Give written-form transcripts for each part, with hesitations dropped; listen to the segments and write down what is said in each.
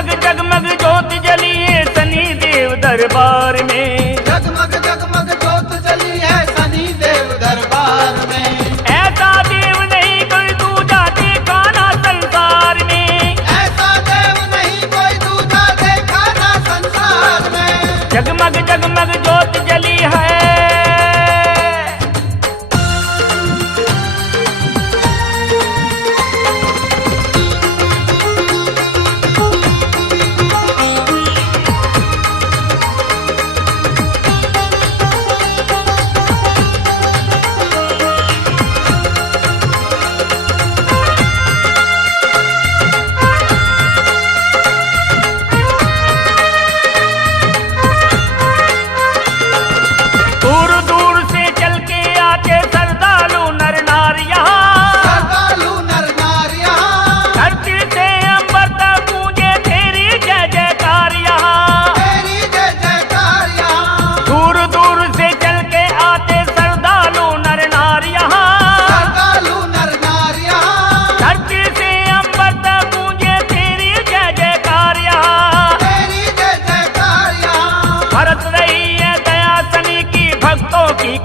जगमग जगमग ज्योत जली है शनि देव दरबार में। जगमग जगमग ज्योत जली है शनि देव दरबार में। ऐसा देव नहीं कोई दूजा देखा ना संसार में। ऐसा देव नहीं कोई दूजा देखा ना संसार में। जगमग जगमग ज्योत जली है।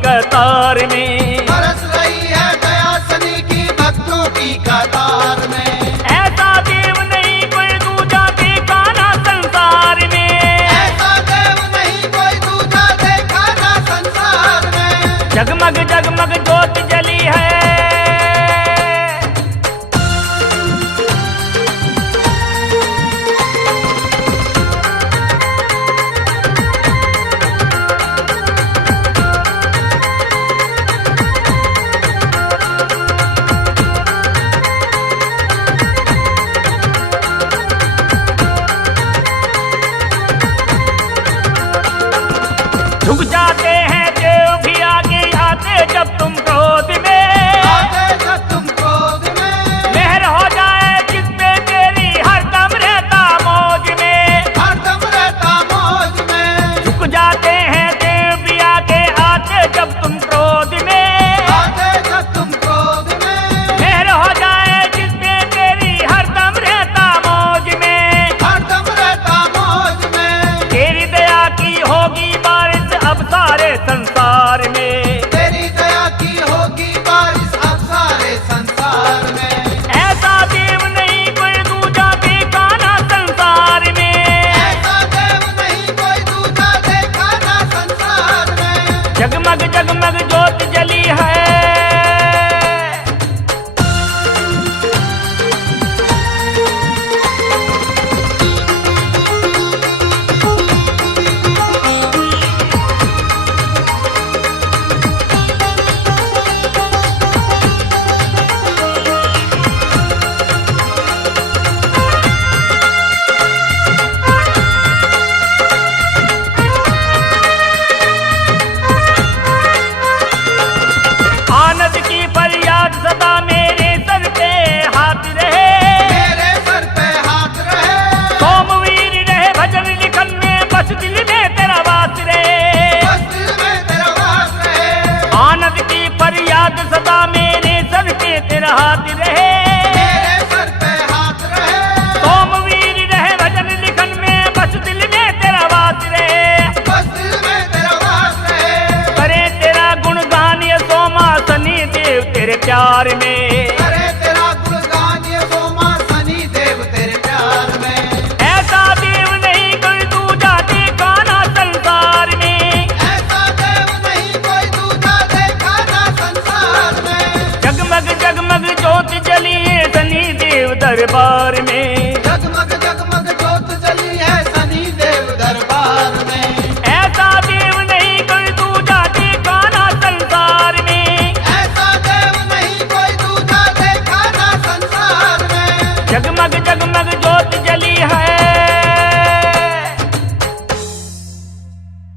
कतार में बरस रही है दया शनि की भक्तों की कतार में। ऐसा देव नहीं कोई दूजा देखा ना संसार में। ऐसा देव नहीं कोई दूजा देखा ना संसार में। जगमग जगमग ज्योत जली है। झुक जाते हैं देव भी आगे आते जब तुम क्रोध में। आते जब तुम क्रोध में। मेहर हो जाए जिस पे तेरी हरदम रहता मौज में। हरदम रहता मौज में। झुक जाते हैं देव भी आगे आते जब तुम क्रोध में। आते जब तुम क्रोध में। मेहर हो जाए जिस पे तेरी हरदम रहता मौज में। हरदम रहता मौज में। तेरी दया की होगी बारिश अब सारे संसार में। तेरी दया की होगी बारिश अब सारे संसार में। ऐसा देव नहीं कोई दूजा देखा ना संसार में। ऐसा देव नहीं कोई दूजा देखा ना संसार में। जगमग जगमग ज्योत जली है। आनंद की फरियाद सदा मेरे सर पे हाथ रहे। मेरे सर पे हाथ रहे। सोमवीर रहे भजन लिखन में बस दिल में तेरा वास रहे। बस दिल में तेरा वास रहे। आनंद की फरियाद सदा मेरे सर पे तेरा हाथ रहे। मेरे सर पे हाथ रहे। सोमवीर रहे भजन लिखन में बस दिल में तेरा वास रहे। बस दिल में तेरा वास रहे। करे तेरा गुणगान ये सोमा शनि देव तेरे प्यार में। करे तेरा गुणगान ये सोमा शनि देव तेरे प्यार में। ऐसा देव नहीं कोई दूजा देखा ना संसार में। ऐसा देव नहीं कोई दूजा देखा ना संसार में। जगमग जगमग ज्योत जली है शनि देव दरबार में। जगमग जगमग ज्योत जली है शनि देव दरबार में। ऐसा देव नहीं कोई दूजा देखा ना संसार में। ऐसा देव नहीं कोई दूजा देखा ना संसार में। जगमग जगमग ज्योत जली